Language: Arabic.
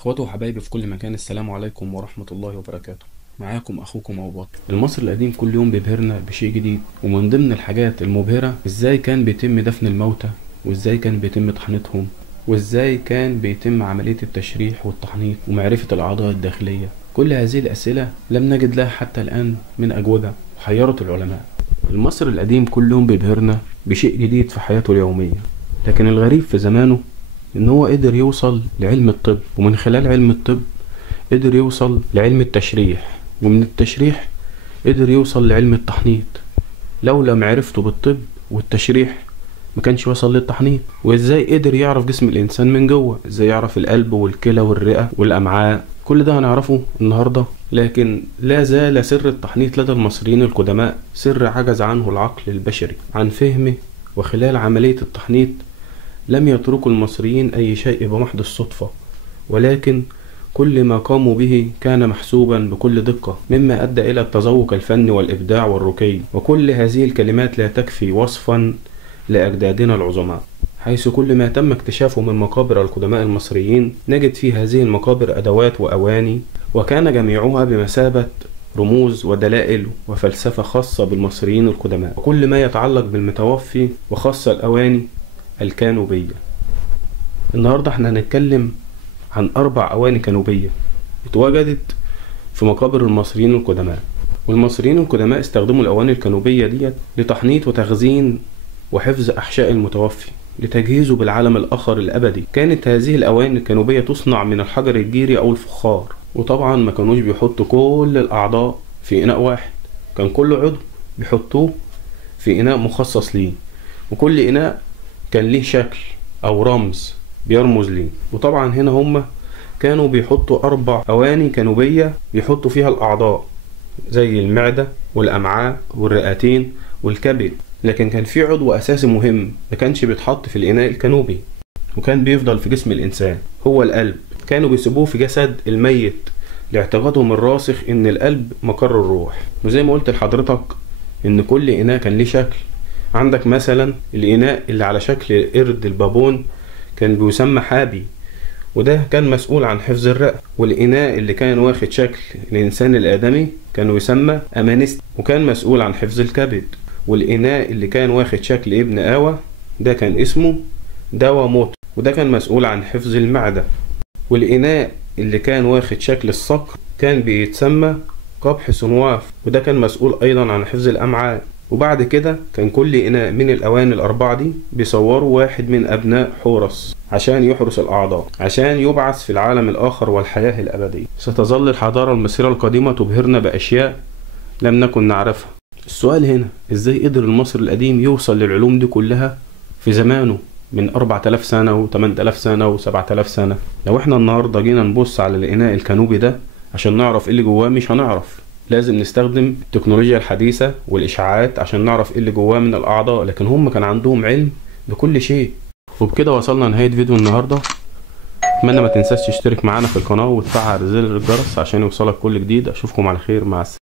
اخواتي وحبايبي في كل مكان، السلام عليكم ورحمة الله وبركاته. معاكم اخوكم ابو بكر. المصري القديم كل يوم بيبهرنا بشيء جديد، ومن ضمن الحاجات المبهرة ازاي كان بيتم دفن الموتى، وازاي كان بيتم طحنتهم، وازاي كان بيتم عملية التشريح والتحنيط ومعرفة الاعضاء الداخلية. كل هذه الاسئلة لم نجد لها حتى الان من اجوبة، وحيرت العلماء. المصري القديم كل يوم بيبهرنا بشيء جديد في حياته اليومية، لكن الغريب في زمانه ان هو قدر يوصل لعلم الطب، ومن خلال علم الطب قدر يوصل لعلم التشريح، ومن التشريح قدر يوصل لعلم التحنيط. لولا معرفته بالطب والتشريح ما كانش وصل للتحنيط. وازاي قدر يعرف جسم الانسان من جوه، ازاي يعرف القلب والكلى والرئة والامعاء. كل ده هنعرفه النهاردة. لكن لا زال سر التحنيط لدى المصريين القدماء سر عجز عنه العقل البشري عن فهمه. وخلال عملية التحنيط لم يتركوا المصريين أي شيء بمحض الصدفة، ولكن كل ما قاموا به كان محسوبا بكل دقة، مما أدى إلى التذوق الفني والإبداع والرقي. وكل هذه الكلمات لا تكفي وصفا لأجدادنا العظماء، حيث كل ما تم اكتشافه من مقابر القدماء المصريين نجد في هذه المقابر أدوات وأواني، وكان جميعها بمثابة رموز ودلائل وفلسفة خاصة بالمصريين القدماء، وكل ما يتعلق بالمتوفي، وخاصة الأواني الكانوبية. النهاردة احنا هنتكلم عن 4 أواني كانوبية اتوجدت في مقابر المصريين القدماء. والمصريين القدماء استخدموا الأواني الكانوبية ديت لتحنيط وتخزين وحفظ أحشاء المتوفي، لتجهيزه بالعالم الآخر الأبدي. كانت هذه الأواني الكانوبية تصنع من الحجر الجيري أو الفخار، وطبعا ما كانوش بيحطوا كل الأعضاء في إناء واحد، كان كل عضو بيحطوه في إناء مخصص ليه، وكل إناء كان ليه شكل أو رمز بيرمز ليه. وطبعا هنا هم كانوا بيحطوا 4 أواني كانوبية بيحطوا فيها الأعضاء، زي المعدة والأمعاء والرئتين والكبد. لكن كان في عضو أساسي مهم ما كانش بيتحط في الإناء الكانوبي، وكان بيفضل في جسم الإنسان، هو القلب. كانوا بيسيبوه في جسد الميت لاعتقادهم الراسخ إن القلب مقر الروح. وزي ما قلت لحضرتك إن كل إناء كان ليه شكل. عندك مثلا الإناء اللي على شكل قرد البابون كان بيسمى حابي، وده كان مسؤول عن حفظ الرئة. والإناء اللي كان واخد شكل الإنسان الآدمي كان يسمى أمانست، وكان مسؤول عن حفظ الكبد. والإناء اللي كان واخد شكل ابن آوى ده كان اسمه دوا موت، وده كان مسؤول عن حفظ المعدة. والإناء اللي كان واخد شكل الصقر كان بيتسمى قبح سنواف، وده كان مسؤول أيضا عن حفظ الأمعاء. وبعد كده كان كل إناء من الأواني ال4 دي بيصوروا واحد من أبناء حورس عشان يحرس الأعضاء، عشان يبعث في العالم الآخر والحياة الأبدية. ستظل الحضارة المصرية القديمة تبهرنا بأشياء لم نكن نعرفها. السؤال هنا، إزاي قدر المصري القديم يوصل للعلوم دي كلها في زمانه من 4000 سنة و8000 سنة و7000 سنة؟ لو احنا النهاردة جينا نبص على الإناء الكانوبي ده عشان نعرف ايه اللي جواه مش هنعرف. لازم نستخدم التكنولوجيا الحديثة والإشعاعات عشان نعرف ايه اللي جواه من الأعضاء، لكن هم كان عندهم علم بكل شيء. وبكده وصلنا لنهاية فيديو النهاردة. اتمنى ما تنساش تشترك معانا في القناة وتفعل زر الجرس عشان يوصلك كل جديد. اشوفكم على خير، مع السلامة.